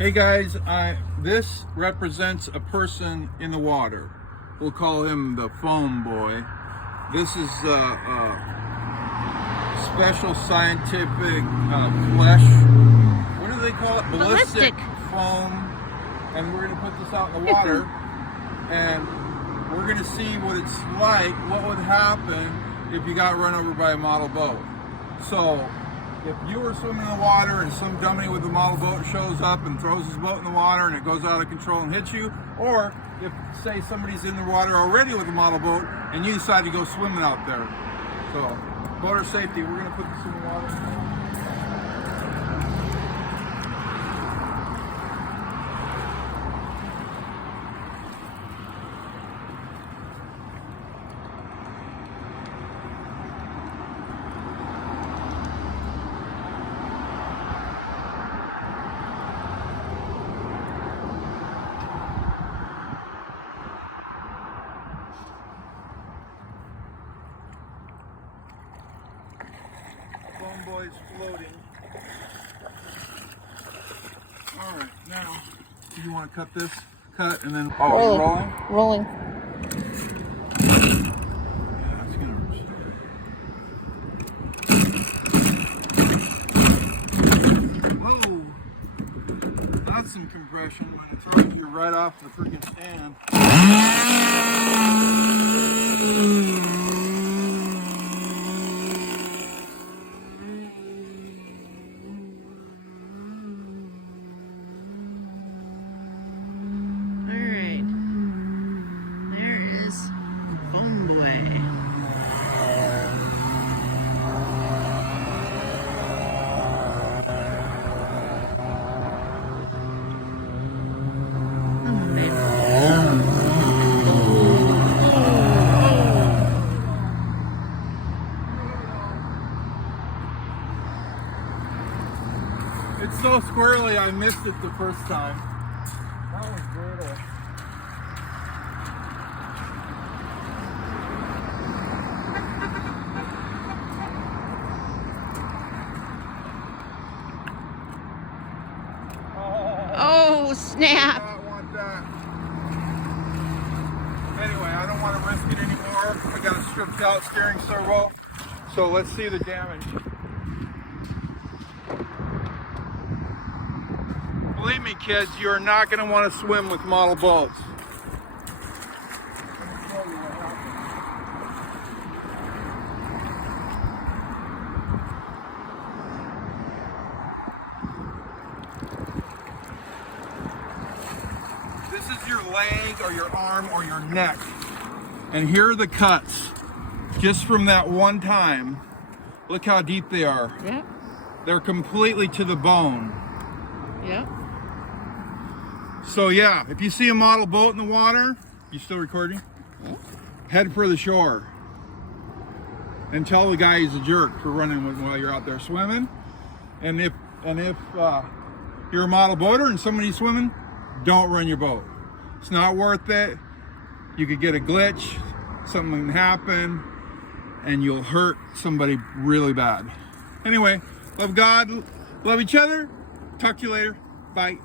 Hey guys, this represents a person in the water. We'll call him the foam boy. This is a special scientific flesh. What do they call it? Ballistic foam. And we're going to put this out in the water and we're going to see what it's like, what would happen if you got run over by a model boat. So if you were swimming in the water and some dummy with a model boat shows up and throws his boat in the water and it goes out of control and hits you, or if, say, somebody's in the water already with a model boat and you decide to go swimming out there. So, boater safety, we're going to put this in the water. Foam boy's floating. Alright, now, do you want to cut this? Cut and then. Oh, are you rolling? Rolling. Yeah, it's gonna Whoa! That's some compression when it throws you right off the freaking stand. It's so squirrely, I missed it the first time. That was brutal. Oh, snap. I don't want that. Anyway, I don't want to risk it anymore. I got a stripped out steering servo. So let's see the damage. Believe me, kids, you're not going to want to swim with model boats. This is your leg or your arm or your neck. And here are the cuts. Just from that one time. Look how deep they are. Yep. They're completely to the bone. Yep. So yeah, if you see a model boat in the water, you still recording? Yeah. Head for the shore. And tell the guy he's a jerk for running while you're out there swimming. And if you're a model boater and somebody's swimming, don't run your boat. It's not worth it. You could get a glitch, something can happen, and you'll hurt somebody really bad. Anyway, love God, love each other. Talk to you later. Bye.